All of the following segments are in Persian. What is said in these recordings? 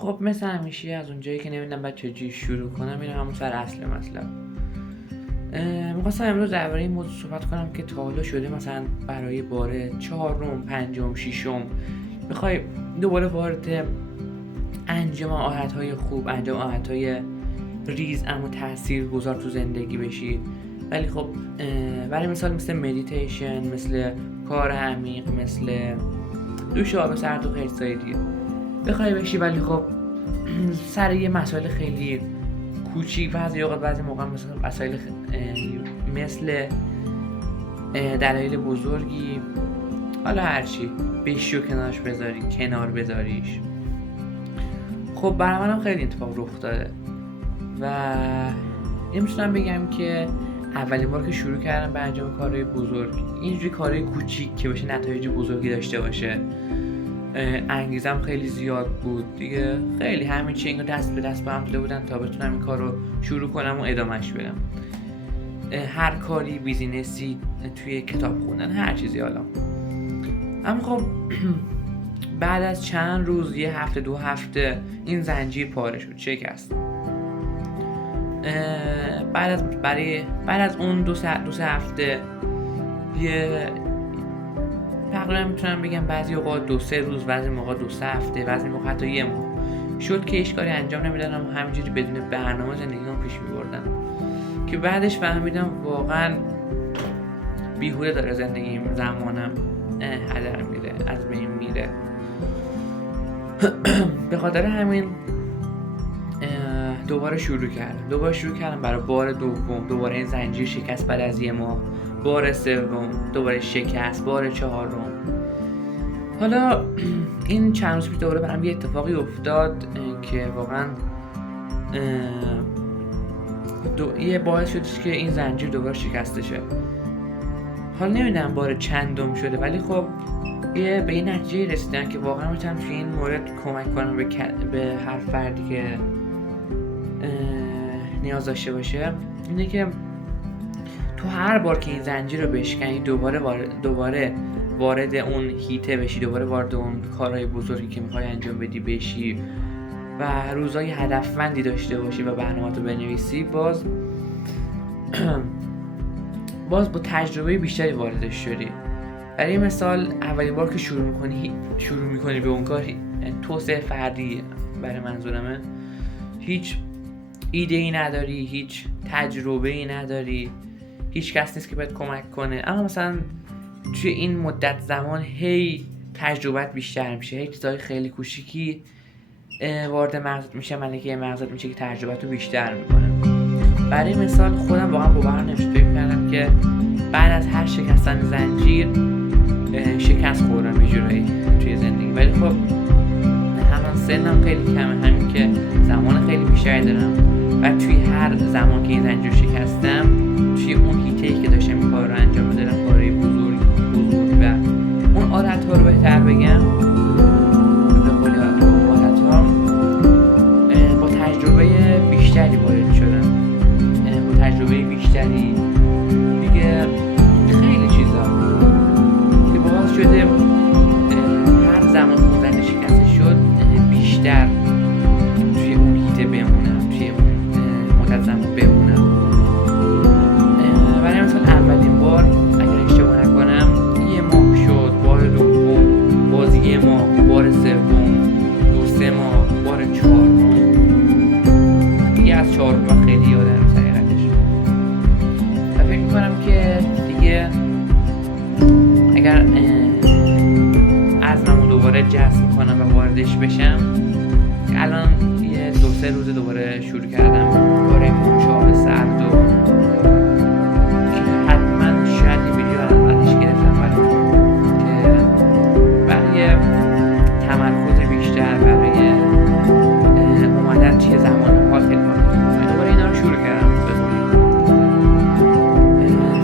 خب مثل همیشه از اونجایی که نمیدونم باید چجوری شروع کنم میرم همون سر اصل مطلب. میخواستم امروز درباره این موضوع صحبت کنم که تا حالا شده مثلا برای بار 4م، 5م، 6م بخوای دوباره وارد انجام عادتهای خوب، انجام عادتهای ریز اما تاثیرگذار تو زندگی بشی. ولی خب برای مثال مثل مدیتیشن، مثل کار عمیق، مثل دوش آب سرد و خیلی چیزای دیگه بخوای بشی، ولی خب سر یه مسائل خیلی کوچیک بعضی موقع مثل دلایل بزرگی، حالا هرچی بشی و کنار بذاریش. خب برای منم خیلی اتفاق رخ داده و نمیتونم بگم که اولین بار که شروع کردم به انجام کارهای بزرگ، اینجوری کارهای کوچیک که بشه نتایج بزرگی داشته باشه، انگیزم خیلی زیاد بود دیگه. خیلی همین چنگو دست به دست با هم داده بودن تا بتونم این کار رو شروع کنم و ادامهش بدم. هر کاری، بیزینسی، توی کتاب خوندن، هر چیزی. حالا اما خب بعد از چند روز، یه هفته 2 هفته، این زنجیر پاره شد، شکست. بعد از اون 2 هفته، یه تقریبا میتونم بگم بعضی اوقات 2-3 روز، بعضی موقع 2-3 هفته، بعضی موقع حتی یه ماه شد که هیچ کاری انجام نمیدادم و همینجوری بدون برنامه زندگیمو پیش میبردم که بعدش فهمیدم واقعا بیهوده داره زندگیم، زمانم هدر میره، از بین میره. به خاطر همین دوباره شروع کردم برای بار دوم. دوباره این زنجیر شکست بعد از یه ماه، بار سوم دوباره شکست، بار 4م. حالا این چند روز پیش دوباره برام یه اتفاقی افتاد که واقعا یه باعث شدش که این زنجیر دوباره شکسته شه. حالا نمیدونم بار چندم شده، ولی خب به این نتیجه رسیدم که واقعا میتونم توی این مورد کمک کنم به هر فردی که نیاز داشته باشه. اینه که تو هر بار که این زنجیر رو بشکنی، دوباره وارد اون هیته بشی، دوباره وارد اون کارهای بزرگی که میخوای انجام بدی بشی و روزهای هدفمندی داشته باشی و برنامه‌تو بنویسی، باز با تجربه بیشتری واردش شدی. برای مثال اولین بار که شروع میکنی به اون کار، توسعه فردی برای منظورمه، هیچ ایده ای نداری، هیچ تجربه ای نداری، هیچ کس نیست که بهت کمک کنه. اما مثلا توی این مدت زمان هی تجربت بیشتر میشه، هی چیزای خیلی کوچیکی وارد مغزت میشه، ملکه مغزت میشه که تجربتو بیشتر میکنه. برای مثال خودم واقعا باورم نمیشد، فکر کردم که بعد از هر شکستن زنجیر شکست خوردم یه جورایی توی زندگی. ولی خب همان سنم خیلی کمه، همین که زمان خیلی بیشتری دارم و توی هر زمان که این زنجیر شکستم، توی اون هیته‌ای که داشتم این کار رو انجام میدادم، کارهای بزرگ و اون عادت‌ها رو بهتر بگم، به قول عادت‌ها با تجربه بیشتری وارد شدم، با تجربه بیشتری دیگه، خیلی چیزا که باعث شده هر زمان که اون زنجیر شکسته شد بیشتر توی اون هیته بمونم، توی اون مدت زمان بمونم. برای مثال اولین بار اگر اشتباه نکنم یه ماه شد، بار دوم باز یه ماه، بار سوم 2-3 ماه، بار 4م دیگه از 4م خیلی یادم حقیقتش. و فکر میکنم که دیگه اگر عزممو دوباره جذب میکنم و واردش بشم، که الان یه 2-3 روز دوباره شروع کردم کار پوشاب سرد و که حتما شاید یه ویدیو ازش گرفتم که برای تمرکز بیشتر، برای اومدن توی زمان حال خیلی کنم، دوباره اینا رو شروع کردم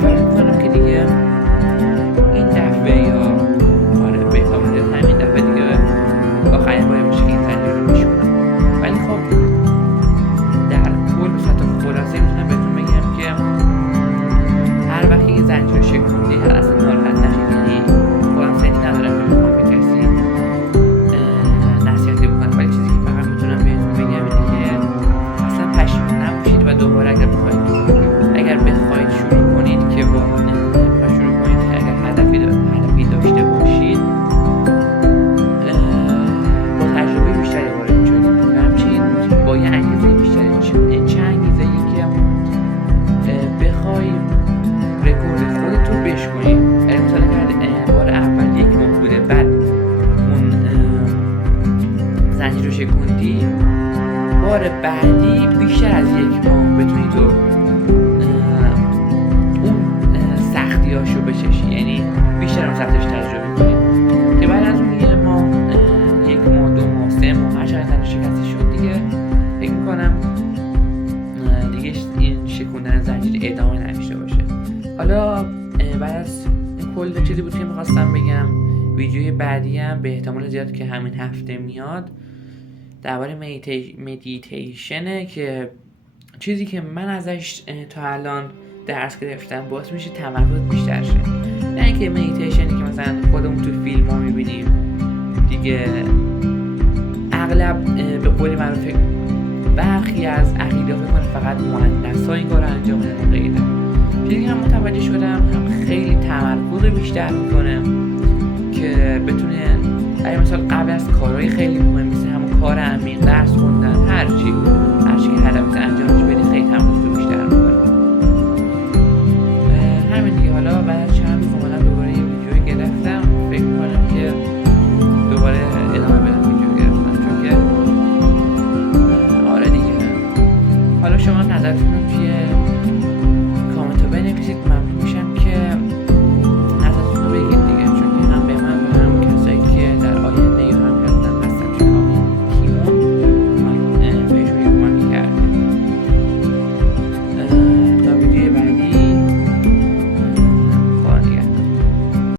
فکر میکنم که دیگه این دفعه یا همین دفعه دیگه آخرین باری باشه که این زنجیر رو میشونم. ولی خب در زنجیر رو شکوندی، بار بعدی بیشتر از 1 ماه بتونی تو اون سختیاشو بچشی، یعنی بیشتر اون سختیاش تجربه کنی که بعد از اون 1 ماه 1 ماه 2 ماه 3 ماه هر چقدر زنجیر شکسته شد دیگه فکر میکنم دیگه این شکوندن زنجیر ادامه نداشته باشه. حالا بعد از کل چیزی بود که میخواستم بگم، ویدیوی بعدی هم به احتمال زیاد که همین هفته میاد درباره مدیتیشنه که چیزی که من ازش تا الان درس گرفتم باعث میشه تمرکز بیشتر شه. نه اینکه مدیتیشنی که مثلا خودمون تو فیلم ها میبینیم دیگه، اغلب به قول معروف برخی از عقیده ها میکنه فقط مهندس ها این کار رو انجام میدن و غیره. چیزی که من متوجه شدم هم خیلی تمرکز بیشتر میکنه که بتونه برای مثال قبل از کارهای خیلی مهم مثل